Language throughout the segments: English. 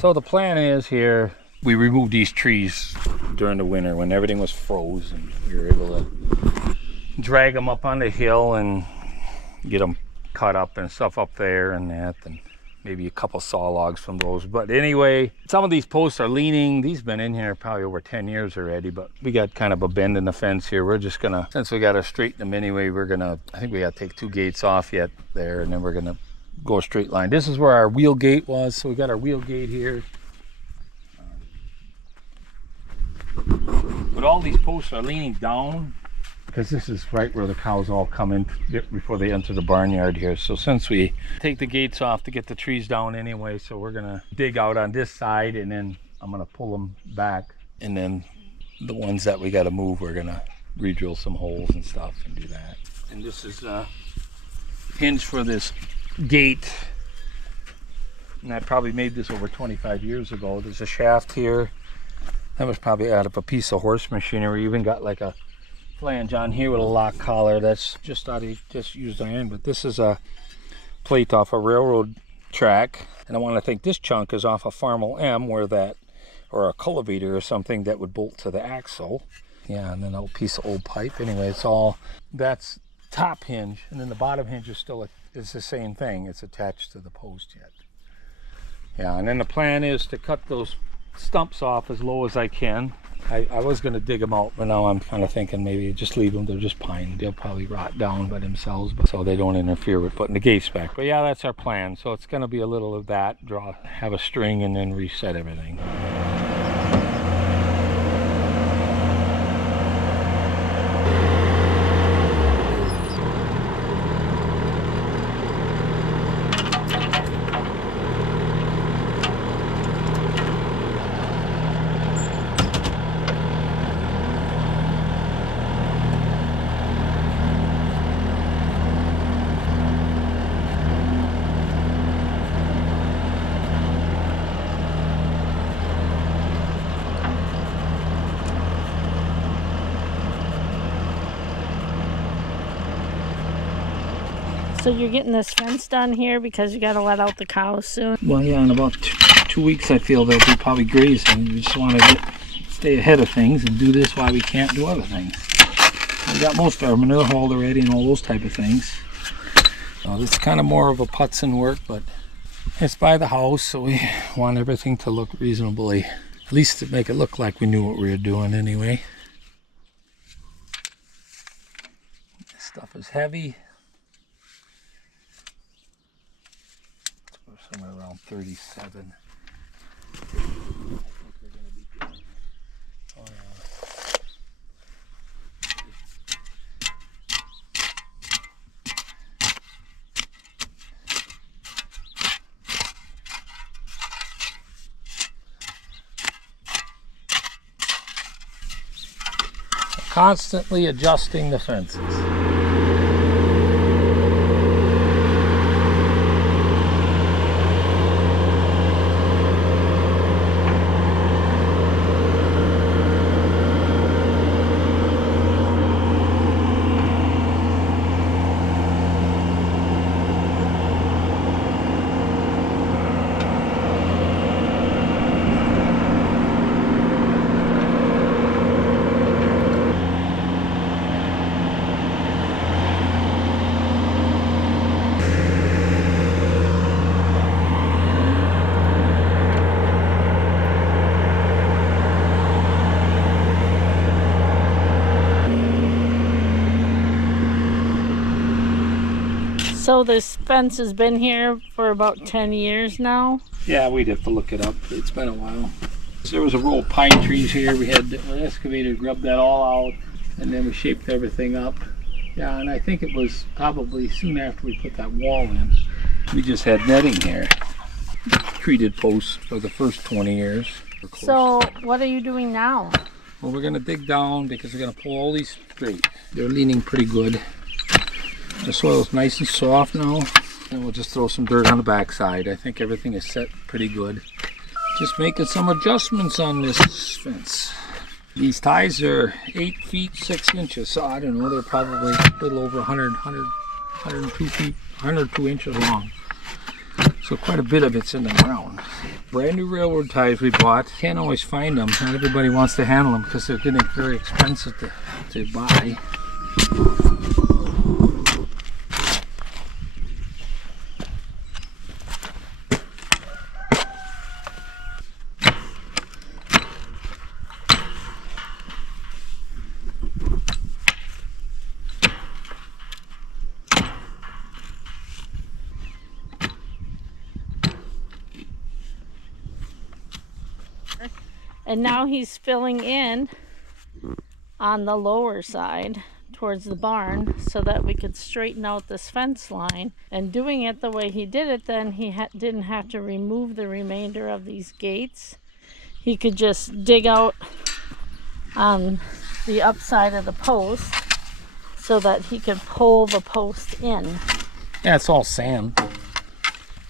So the plan is here, we removed these trees during the winter when everything was froze, and we were able to drag them up on the hill and get them cut up and stuff up there and that, and maybe a couple saw logs from those. But anyway, some of these posts are leaning. These been in here probably over 10 years already, but we got kind of a bend in the fence here. We're just gonna, since we gotta straighten them anyway, we're gonna, I think we gotta take 2 gates off yet there, and then we're gonna go a straight line. This is where our wheel gate was, so we got our wheel gate here. But all these posts are leaning down because this is right where the cows all come in before they enter the barnyard here. So since we take the gates off to get the trees down anyway, so we're gonna dig out on this side, and then I'm gonna pull them back, and then the ones that we got to move, we're gonna re-drill some holes and stuff and do that. And this is a hinge for this gate, and I probably made this over 25 years ago. There's a shaft here that was probably out of a piece of horse machinery. Even got like a flange on here with a lock collar. That's just used iron, but this is a plate off a railroad track, and I want to think this chunk is off a Farmel M, where that, or a cultivator or something that would bolt to the axle. Yeah, and then a piece of old pipe. Anyway, it's all, that's top hinge, and then the bottom hinge is still it's the same thing. It's attached to the post yet. Yeah, and then the plan is to cut those stumps off as low as I can. I was going to dig them out, but now I'm kind of thinking maybe just leave them. They're just pine. They'll probably rot down by themselves, but so they don't interfere with putting the gates back. But yeah, that's our plan. So it's going to be a little of that. Have a string, and then reset everything. So you're getting this fence done here because you got to let out the cows soon? Well, yeah, in about 2 weeks I feel they'll be probably grazing. We just want to stay ahead of things and do this while we can't do other things. We got most of our manure hauled already and all those type of things. So this is kind of more of a putzing work, but it's by the house, so we want everything to look reasonably, at least to make it look like we knew what we were doing anyway. This stuff is heavy. Somewhere around 37. I think we're going to be good. Oh, yeah. Constantly adjusting the fences. So this fence has been here for about 10 years now? Yeah, we'd have to look it up. It's been a while. There was a row of pine trees here. We had the excavator grub that all out, and then we shaped everything up. Yeah, and I think it was probably soon after we put that wall in. We just had netting here. Treated posts for the first 20 years. So what are you doing now? Well, we're going to dig down because we're going to pull all these straight. They're leaning pretty good. The soil's nice and soft now, and we'll just throw some dirt on the backside. I think everything is set pretty good. Just making some adjustments on this fence. These ties are 8 feet 6 inches, so I don't know, they're probably a little over 102 feet, 102 inches long. So quite a bit of it's in the ground. Brand new railroad ties we bought. Can't always find them. Not everybody wants to handle them because they're getting very expensive to buy. And now he's filling in on the lower side towards the barn so that we could straighten out this fence line. And doing it the way he did it, then he didn't have to remove the remainder of these gates. He could just dig out on the upside of the post so that he could pull the post in. Yeah, it's all sand.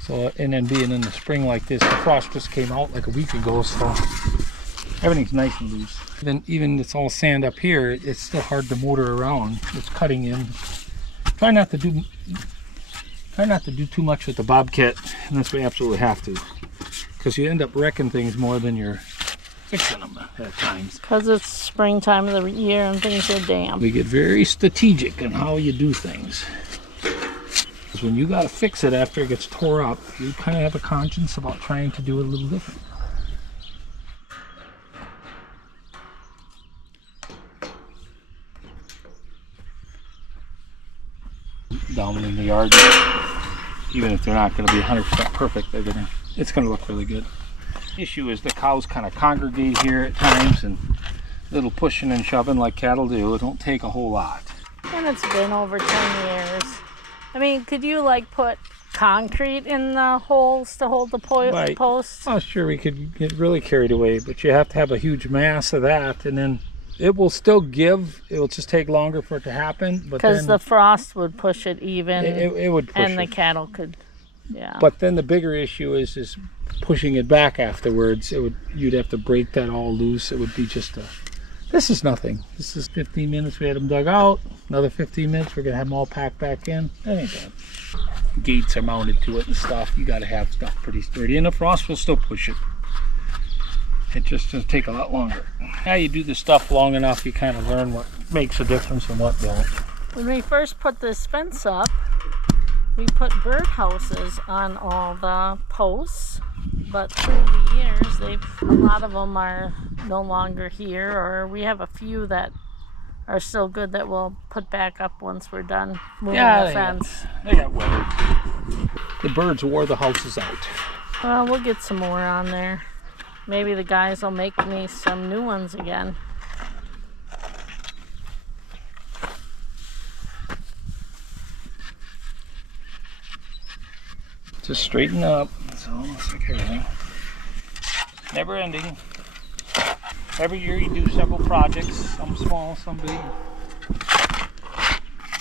So, and then being in the spring like this, the frost just came out like a week ago, so everything's nice and loose. Then even it's all sand up here, it's still hard to motor around. It's cutting in. Try not to do too much with the bobcat unless we absolutely have to, because you end up wrecking things more than you're fixing them at times. Because it's springtime of the year and things are damp. We get very strategic in how you do things. Because when you got to fix it after it gets tore up, you kind of have a conscience about trying to do it a little different. Down in the yard, even if they're not going to be 100% perfect, it's going to look really good. The issue is the cows kind of congregate here at times, and little pushing and shoving like cattle do. It don't take a whole lot. And it's been over 10 years. I mean, could you like put concrete in the holes to hold the posts? Oh, sure, we could get really carried away, but you have to have a huge mass of that, and then it will still give. It will just take longer for it to happen. Because the frost would push it even. It would push and it. the cattle could, yeah. But then the bigger issue is pushing it back afterwards. You'd have to break that all loose. It would be just this is nothing. This is 15 minutes. We had them dug out. Another 15 minutes. We're going to have them all packed back in. That ain't bad. Gates are mounted to it and stuff. You got to have stuff pretty sturdy. And the frost will still push it. It just does take a lot longer. Now you do the stuff long enough, you kind of learn what makes a difference and what don't. When we first put this fence up, we put bird houses on all the posts, but through the years, a lot of them are no longer here, or we have a few that are still good that we'll put back up once we're done moving the fence. They got weathered. The birds wore the houses out. Well, we'll get some more on there. Maybe the guys will make me some new ones again. Just straighten up. That's almost like everything. Never ending. Every year you do several projects, some small, some big.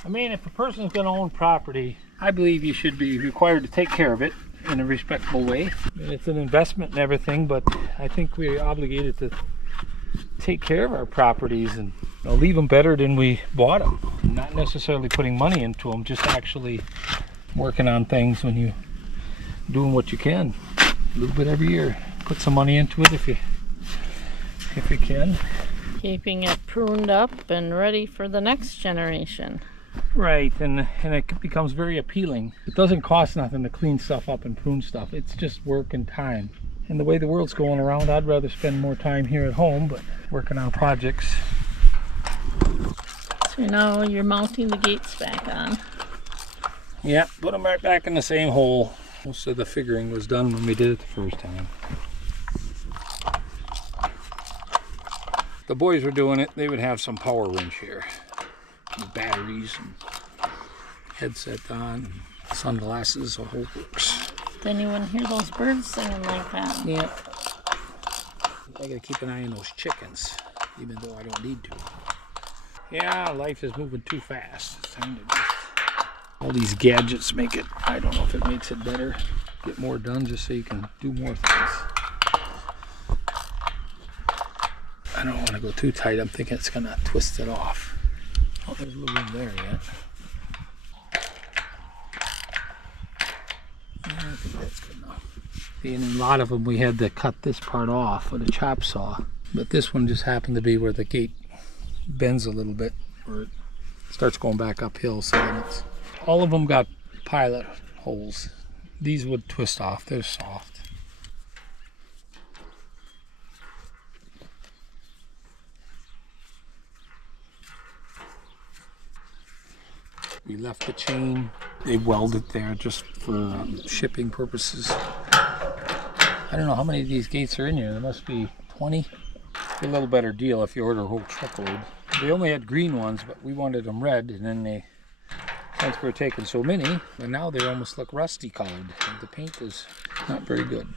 I mean, if a person's going to own property, I believe you should be required to take care of it in a respectable way. I mean, it's an investment and everything, but I think we're obligated to take care of our properties and leave them better than we bought them. Not necessarily putting money into them, just actually working on things when you doing what you can. A little bit every year. Put some money into it if you can. Keeping it pruned up and ready for the next generation. Right, and it becomes very appealing. It doesn't cost nothing to clean stuff up and prune stuff. It's just work and time. And the way the world's going around, I'd rather spend more time here at home, but working on projects. So now you're mounting the gates back on. Yeah, put them right back in the same hole. Most of the figuring was done when we did it the first time. The boys were doing it, they would have some power wrench here. With batteries and headset on, sunglasses, the whole works. Then you wouldn't hear those birds singing like that. Yeah. I gotta keep an eye on those chickens, even though I don't need to. Yeah, life is moving too fast. It's time to all these gadgets make it, I don't know if it makes it better, get more done just so you can do more things. I don't want to go too tight. I'm thinking it's gonna twist it off. Oh, there's a little room there yet. I think that's good enough. In a lot of them we had to cut this part off with a chop saw, but this one just happened to be where the gate bends a little bit, or it starts going back uphill. So then it's, all of them got pilot holes. These would twist off, they're soft. We left the chain, they welded there just for shipping purposes. I don't know how many of these gates are in here. There must be 20. A little better deal if you order a whole truckload. They only had green ones, but we wanted them red, and then they, since we're taking so many, and now they almost look rusty colored. The paint is not very good.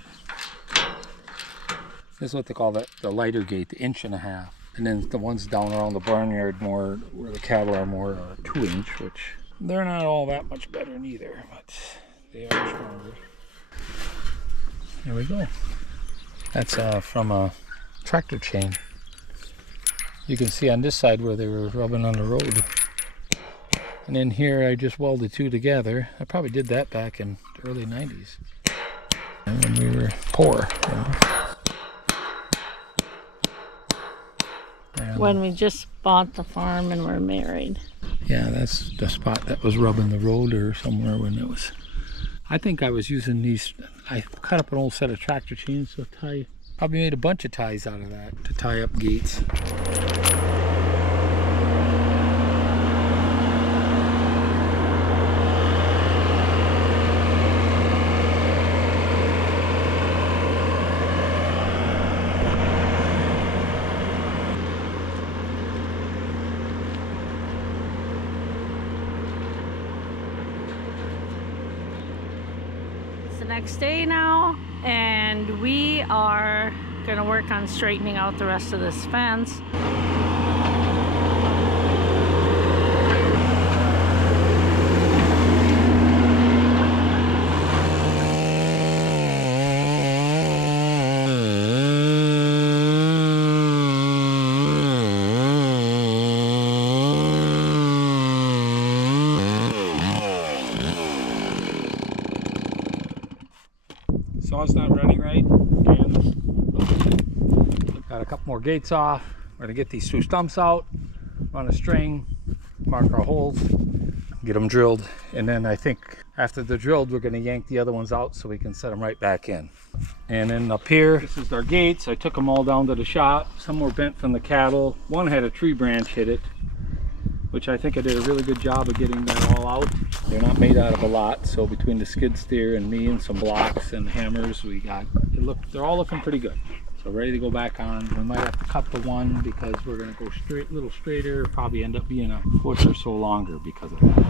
This is what they call the lighter gate, the 1.5 inches. And then the ones down around the barnyard more, where the cattle are more 2 inch, which they're not all that much better neither, but they are stronger. There we go. That's from a tractor chain. You can see on this side where they were rubbing on the road. And then here I just welded two together. I probably did that back in the early 90s. And when we were poor. You know. When we just bought the farm and were married. Yeah, that's the spot that was rubbing the road or somewhere when it was. I think I was using these. I cut up an old set of tractor chains to tie. Probably made a bunch of ties out of that to tie up gates. Next day now, and we are gonna work on straightening out the rest of this fence. Saw's not running right, and got a couple more gates off. We're gonna get these two stumps out, run a string, mark our holes, get them drilled, and then I think after they're drilled we're gonna yank the other ones out so we can set them right back in. And then up here, this is our gates. I took them all down to the shop. Some were bent from the cattle. One had a tree branch hit it, which I think I did a really good job of getting that all out. They're not made out of a lot, so between the skid steer and me and some blocks and hammers, we got, they're all looking pretty good. So ready to go back on. We might have to cut the one because we're gonna go straight, a little straighter, probably end up being a foot or so longer because of that.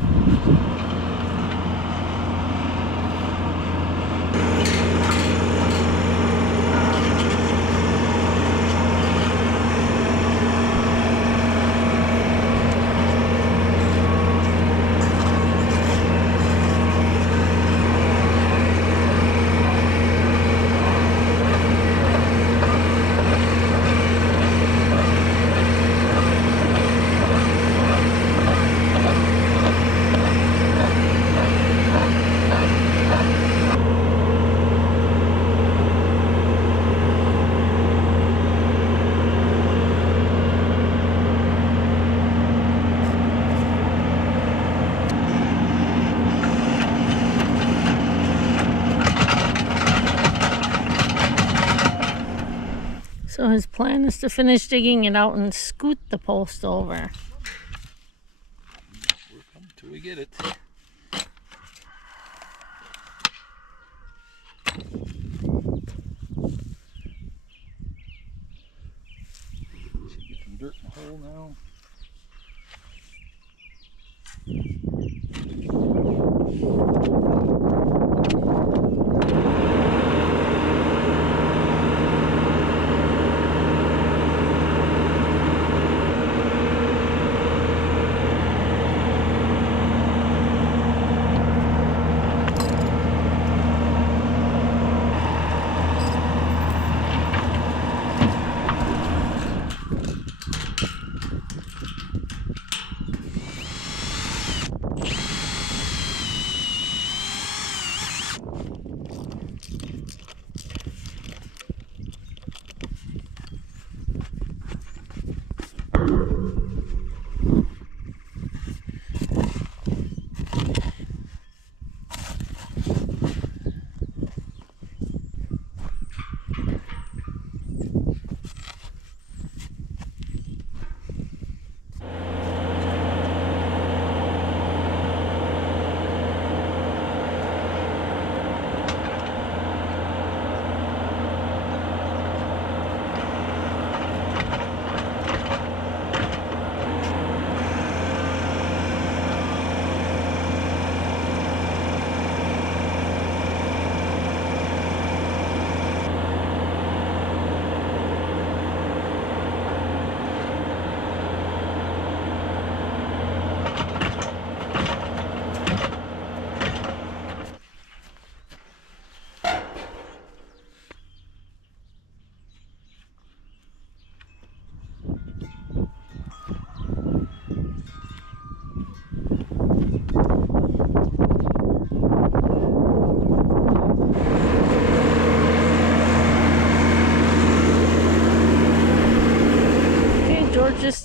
So his plan is to finish digging it out and scoot the post over. We're coming till we get it. Should get some dirt in the hole now.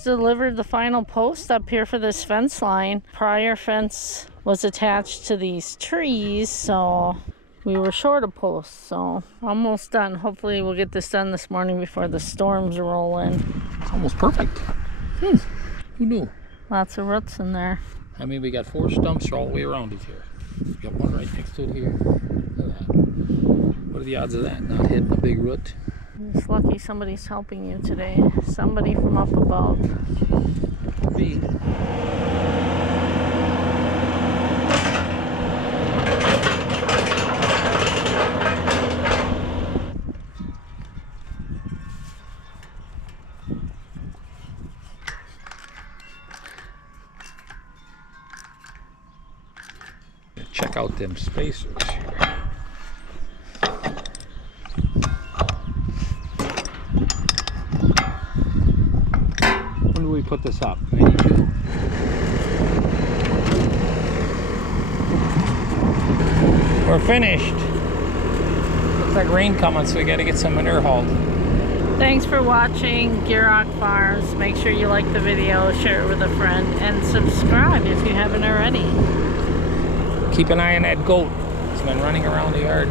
delivered the final post up here for this fence line. Prior fence was attached to these trees, so we were short a post, so almost done. Hopefully we'll get this done this morning before the storms roll in. It's almost perfect. Who knew? Lots of roots in there. I mean, we got 4 stumps all the way around it here. We got one right next to it here. Look at that. What are the odds of that not hitting a big root? It's lucky somebody's helping you today. Somebody from up above. Me. Check out them spacers here. When do we put this up? 92? We're finished. Looks like rain coming, so we gotta get some manure hauled. Thanks for watching Gierok Farms. Make sure you like the video, share it with a friend, and subscribe if you haven't already. Keep an eye on that goat. It's been running around the yard.